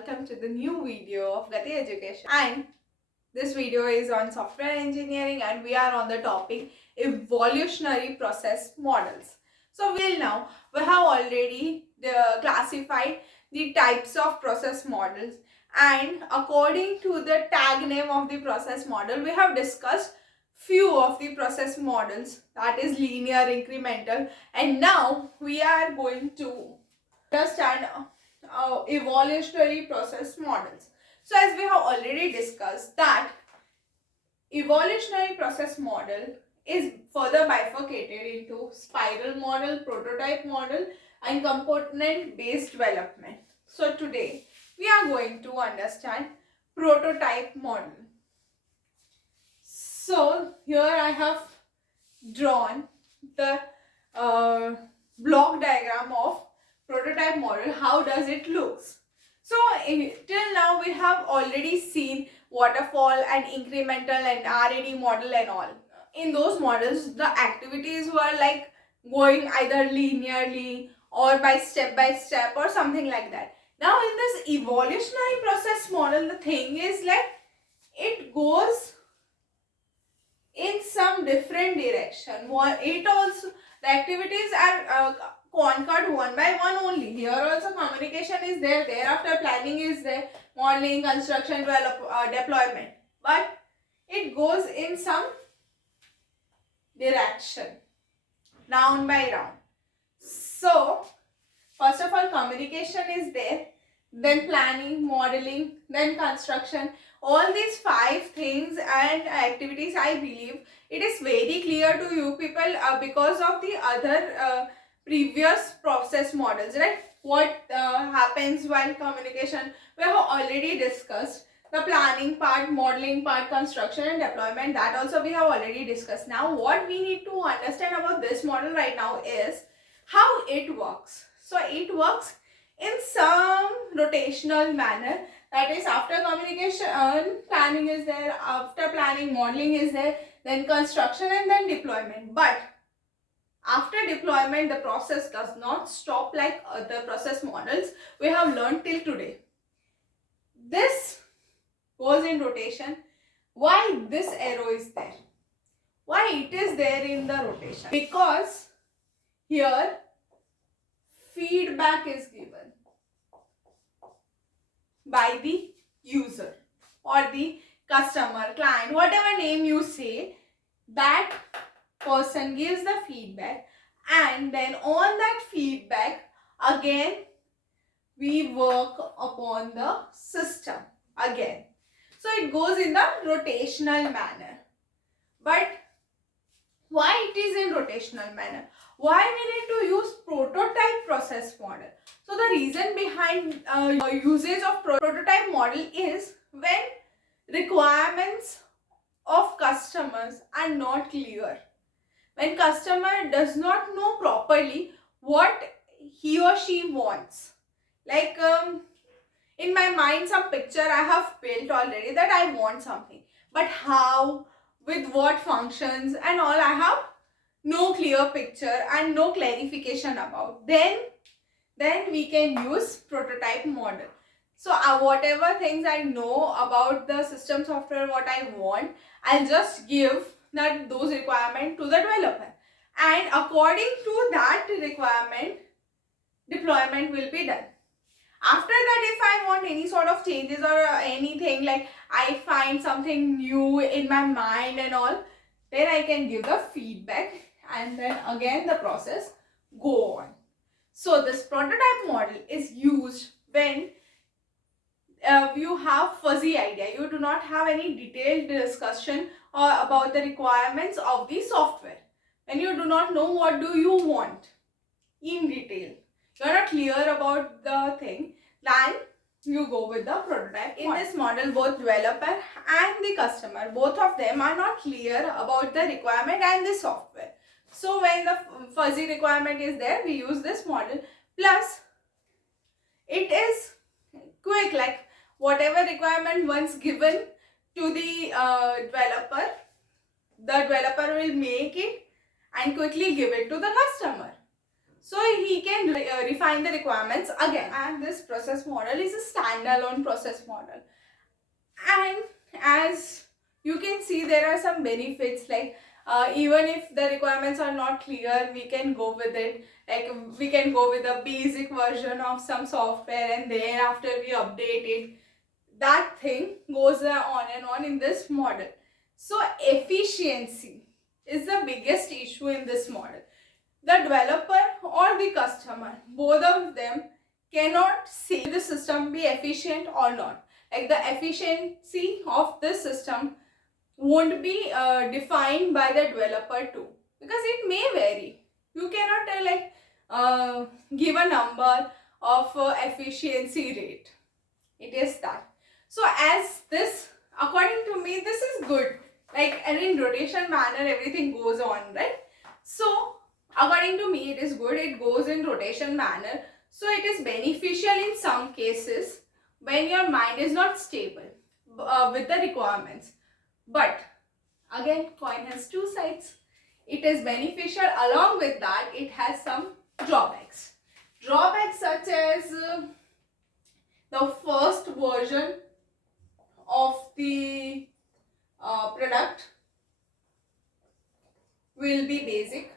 welcome to the new video of Gati Education. And this video is on software engineering and we are on the topic evolutionary process models. So till now we have already classified the types of process models, and according to the tag name of the process model we have discussed few of the process models, that is linear, incremental, and now we are going to understand evolutionary process models. So as we have already discussed that evolutionary process model is further bifurcated into spiral model, prototype model and component based development. So today we are going to understand prototype model. So here I have drawn the block diagram of prototype model. How does it looks? So till now we have already seen waterfall and incremental and RAD model and all. In those models the activities were like going either linearly or by step or something like that. Now in this evolutionary process model the thing is like it goes in some different direction. It also, the activities are conquered one by one only. Here also communication is there, thereafter planning is there, modeling, construction, deployment, but it goes in some direction, round by round. So first of all communication is there, then planning, modeling, then construction. All these 5 things and activities, I believe it is very clear to you people because of the other previous process models, right? What happens while communication we have already discussed. The planning part, modeling part, construction and deployment, that also we have already discussed. Now what we need to understand about this model right now is how it works. So it works in some rotational manner, that is after communication planning is there, after planning modeling is there, then construction and then deployment. But after deployment the process does not stop like other process models we have learned till today. This goes in rotation. Why this arrow is there? Why it is there in the rotation? Because here feedback is given by the user or the customer, client, whatever name you say, that person gives the feedback, and then on that feedback again we work upon the system again. So it goes in the rotational manner. But why it is in rotational manner? Why we need to use prototype process model? So the reason behind usage of prototype model is when requirements of customers are not clear. When customer does not know properly what he or she wants. Like in my mind some picture I have built already that I want something. But how, with what functions and all, I have no clear picture and no clarification about. Then we can use prototype model. So whatever things I know about the system software, what I want, I'll just give those requirements to the developer, and according to that requirement deployment will be done. After that, if I want any sort of changes or anything, like I find something new in my mind and all, then I can give the feedback and then again the process go on. So this prototype model is used when you have fuzzy idea, you do not have any detailed discussion about the requirements of the software, and you do not know what do you want in detail, you are not clear about the thing, then you go with the prototype. In this model both developer and the customer, both of them are not clear about the requirement and the software. So when the fuzzy requirement is there, we use this model. Plus it is quick, like whatever requirement once given to the developer will make it and quickly give it to the customer. so he can refine the requirements again. And this process model is a standalone process model. And as you can see, there are some benefits, like even if the requirements are not clear, we can go with it. Like we can go with a basic version of some software and thereafter we update it. That thing goes on and on in this model. So efficiency is the biggest issue in this model. The developer or the customer, both of them cannot say the system be efficient or not. Like the efficiency of the system won't be defined by the developer too, because it may vary. You cannot give a number of efficiency rate. It is that. So as this, according to me, this is good. Like, and in rotation manner everything goes on, right? So according to me, it is good. It goes in rotation manner. So it is beneficial in some cases when your mind is not stable with the requirements. But again, coin has two sides. It is beneficial. Along with that, it has some drawbacks. Drawbacks such as the first version of the product will be basic.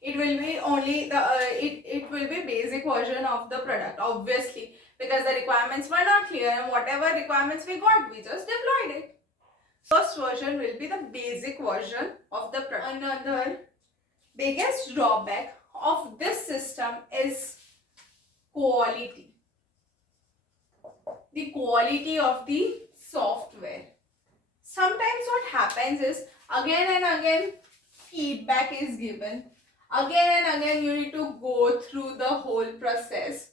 It will be only the it will be basic version of the product, obviously, because the requirements were not clear and whatever requirements we got, we just deployed it. First version will be the basic version of the product. Another biggest drawback of this system is quality. The quality of the software. Sometimes what happens is, again and again feedback is given. Again and again you need to go through the whole process.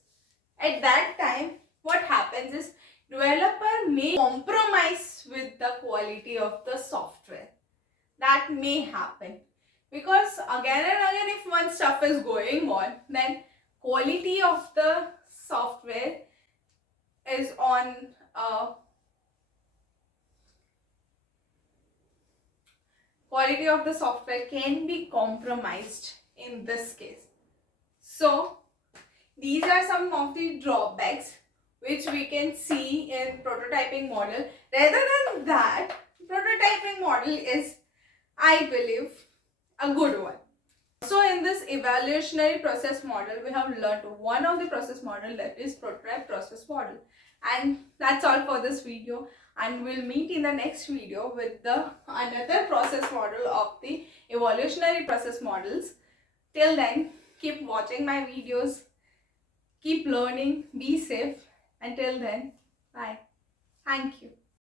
At that time, what happens is, developer may compromise with the quality of the software. That may happen. Because again and again, if one stuff is going on, then quality of the software is on quality of the software can be compromised in this case. So these are some of the drawbacks which we can see in prototyping model. Rather than that, prototyping model is, I believe, a good one. So in this evaluationary process model, we have learned one of the process model, that is prototype process model. And that's all for this video, and we'll meet in the next video with the another process model of the evolutionary process models. Till then, keep watching my videos, keep learning, be safe. Until then, bye. Thank you.